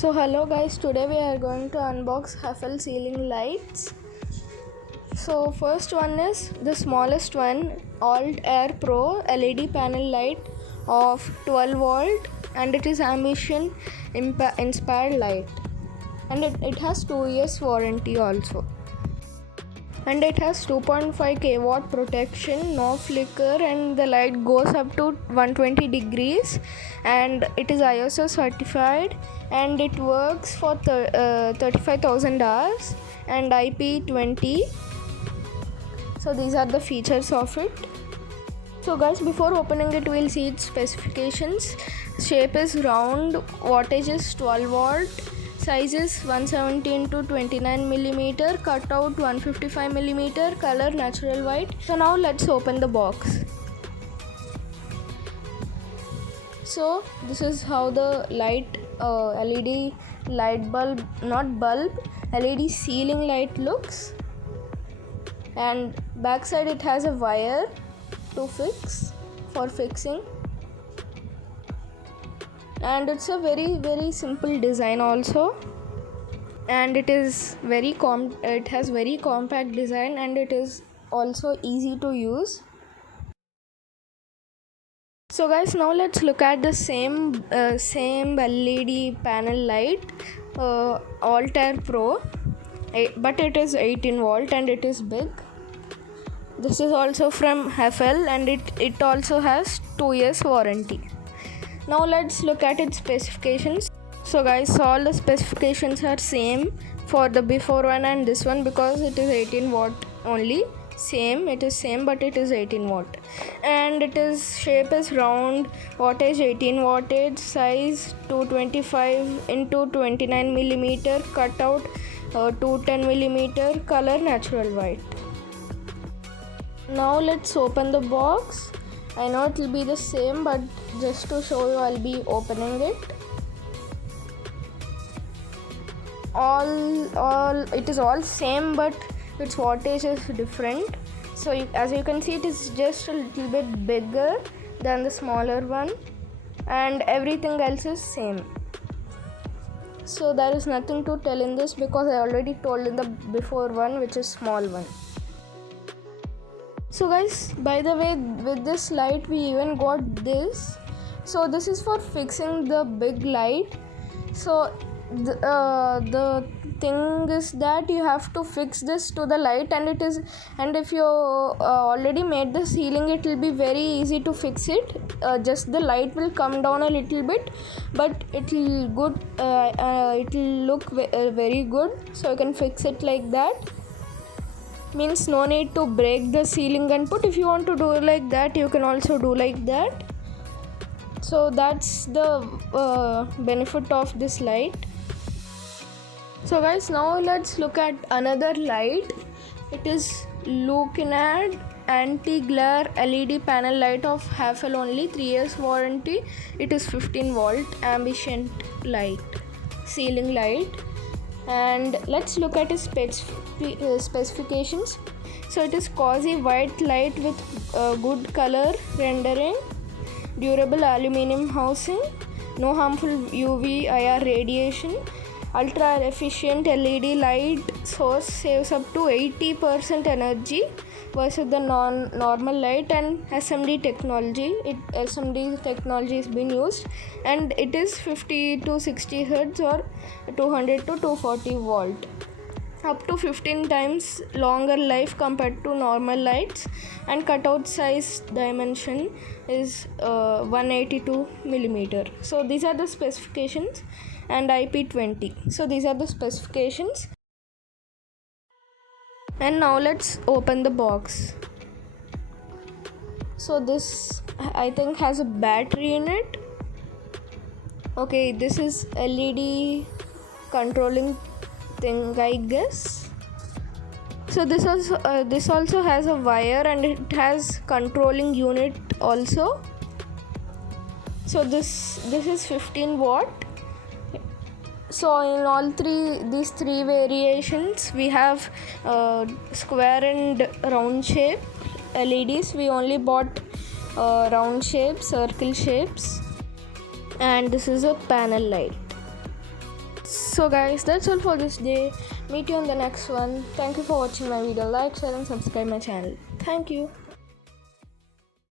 So hello guys, today we are going to unbox Huffle ceiling lights. So first one is the smallest one, Alt Air Pro LED panel light of 12 volt, and it is Ambition inspired light, and it has 2 years warranty also, and it has 2.5 kW protection, no flicker, and the light goes up to 120 degrees, and it is ISO certified, and it works for 35,000 hours and IP20. So these are the features of it. So guys, before opening it, we'll see its specifications. Shape is round, wattage is 12 volt, size is 170 into 29 mm, cutout 155 mm, color natural white. So now let's open the box. So this is how the light LED light bulb, not bulb, LED ceiling light looks, and backside it has a wire to fix for fixing, and it's a very simple design also, and it is it has very compact design, and it is also easy to use. So guys, now let's look at the same LED panel light, Alt Air Pro, but it is 18 volt and it is big. This is also from Huffle, and it also has 2 years warranty. Now let's look at its specifications. So guys, all the specifications are same for the before one and this one, because it is 18 watt only. It is same, but it is 18 watt, and it is shape is round, wattage 18 wattage, size 225 into 29 mm, cutout 210 mm, color natural white. Now let's open the box. I know it will be the same, but just to show you, I'll be opening it. It is all same, but its wattage is different. So as you can see, it is just a little bit bigger than the smaller one, and everything else is same. So there is nothing to tell in this, because I already told in the before one, which is small one. So guys, by the way, with this light we even got this. So this is for fixing the big light. So the thing is that you have to fix this to the light, and if you already made the ceiling, it will be very easy to fix it. Just the light will come down a little bit, but it will look very good. So you can fix it like that. Means no need to break the ceiling and put. If you want to do it like that, you can also do like that. So that's the benefit of this light. So guys, now let's look at another light. It is Lukinad anti-glare LED panel light of Huffle only, 3 years warranty. It is 15 volt ambient light, ceiling light. And let's look at its specifications. So it is cozy white light with good color rendering, durable aluminum housing, no harmful UV IR radiation, ultra efficient LED light source, saves up to 80% energy versus the normal light, and SMD technology. SMD technology has been used, and it is 50 to 60 Hz or 200 to 240 volt. Up to 15 times longer life compared to normal lights, and cutout size dimension is 182 mm. So these are the specifications, and IP20. So these are the specifications. And now let's open the box. So this, I think, has a battery in it. Okay, this is LED controlling thing, I guess. So this also has a wire, and it has controlling unit also. So this is 15 watt. So in all these three variations, we have square and round shape LEDs. We only bought round shapes, circle shapes, and this is a panel light. So guys, that's all for this day. Meet you on the next one. Thank you for watching my video. Like, share and subscribe my channel. Thank you.